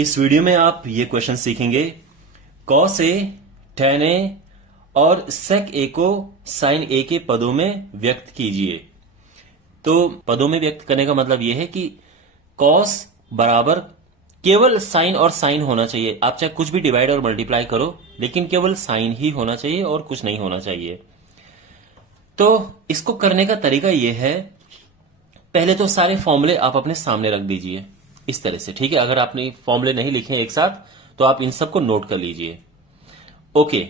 इस वीडियो में आप ये क्वेश्चन सीखेंगे कॉस ए, tan ए और sec ए को sin ए के पदों में व्यक्त कीजिए। तो पदों में व्यक्त करने का मतलब यह है कि cos बराबर केवल साइन और साइन होना चाहिए। आप चाहे कुछ भी डिवाइड और मल्टीप्लाई करो, लेकिन केवल साइन ही होना चाहिए और कुछ नहीं होना चाहिए। तो इसको करने का तरीका यह है, पहले तो सारे फॉर्मूले आप अपने सामने रख दीजिए इस तरह से, ठीक है। अगर आपने फॉर्मूले नहीं लिखे एक साथ तो आप इन सबको नोट कर लीजिए। ओके,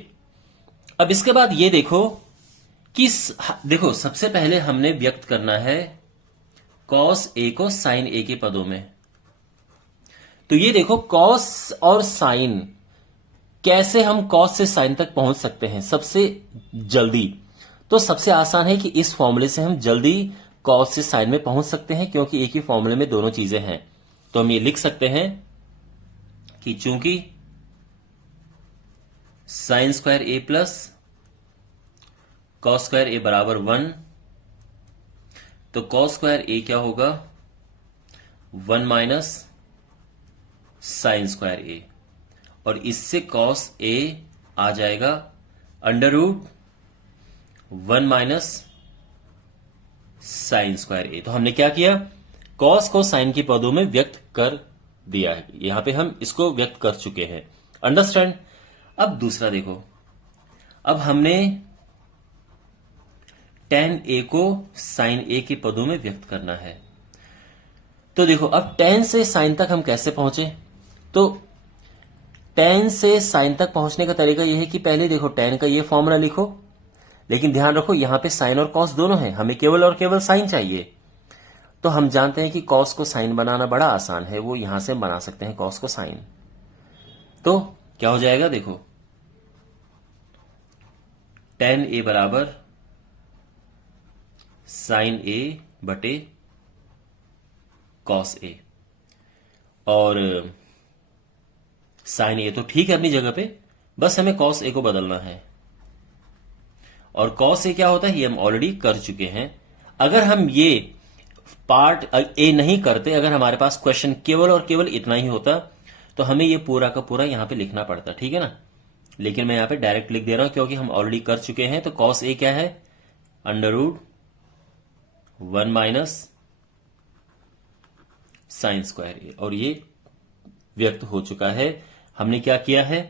अब इसके बाद ये देखो कि देखो सबसे पहले हमने व्यक्त करना है cos ए को sin ए के पदों में। तो ये देखो cos और sin, कैसे हम cos से sin तक पहुंच सकते हैं सबसे जल्दी। तो सबसे आसान है कि इस फॉर्मूले से हम जल्दी cos से sin में पहुंच सकते हैं, क्योंकि एक ही फॉर्मूले में दोनों चीजें हैं। तो हम ये लिख सकते हैं कि चूंकि sin स्क्वायर ए प्लस cos स्क्वायर ए बराबर 1, तो cos स्क्वायर ए क्या होगा 1 माइनस sin स्क्वायर ए, और इससे cos ए आ जाएगा under root 1 minus sin square A. तो हमने क्या किया, cos को sin के पदों में व्यक्त कर दिया है। यहां पे हम इसको व्यक्त कर चुके हैं, अंडरस्टैंड। अब दूसरा देखो, अब हमने tan ए को sin ए के पदों में व्यक्त करना है। तो देखो अब tan से sin तक हम कैसे पहुंचे, तो tan से sin तक पहुंचने का तरीका यह है कि पहले देखो tan का ये फॉर्मूला लिखो, लेकिन ध्यान रखो यहां पे sin और cos दोनों हैं, हमें केवल और केवल sin चाहिए। तो हम जानते हैं कि cos को sin बनाना बड़ा आसान है, वो यहां से बना सकते हैं cos को sin। तो क्या हो जाएगा, देखो tan ए बराबर sin ए बटे cos ए, और sin ए तो ठीक है अपनी जगह पे, बस हमें cos ए को बदलना है। और cos ए क्या होता है ये हम ऑलरेडी कर चुके हैं। अगर हम ये पार्ट ए नहीं करते, अगर हमारे पास क्वेश्चन केवल और केवल इतना ही होता, तो हमें ये पूरा का पूरा यहां पे लिखना पड़ता, ठीक है ना। लेकिन मैं यहां पे डायरेक्ट लिख दे रहा हूं क्योंकि हम ऑलरेडी कर चुके हैं। तो cos ए क्या है under root 1 minus sin square A, और ये व्यक्त हो चुका है। हमने क्या किया है,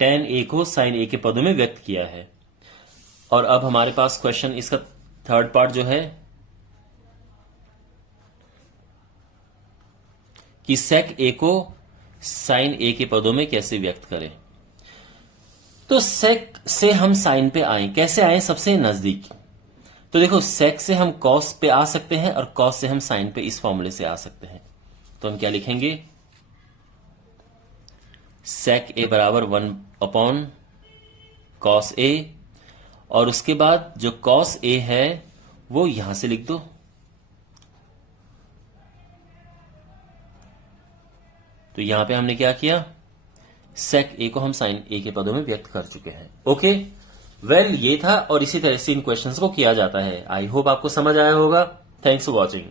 tan ए को sin ए के पदों में व्यक्त किया है। और अब हमारे पास क्वेश्चन इसका थर्ड पार्ट जो है कि sec ए को sin ए के पदों में कैसे व्यक्त करें। तो sec से हम sin पे आए, कैसे आए, सबसे नजदीक। तो देखो sec से हम cos पे आ सकते हैं और cos से हम sin पे इस फॉर्मूले से आ सकते हैं। तो हम क्या लिखेंगे, sec ए बराबर 1 अपॉन cos ए, और उसके बाद जो cos ए है वो यहां से लिख दो। तो यहां पे हमने क्या किया, sec ए को हम sin ए के पदों में व्यक्त कर चुके हैं। ओके, वेल ये था, और इसी तरह से इन क्वेश्चंस को किया जाता है। आई होप आपको समझ आया होगा। Thanks for watching.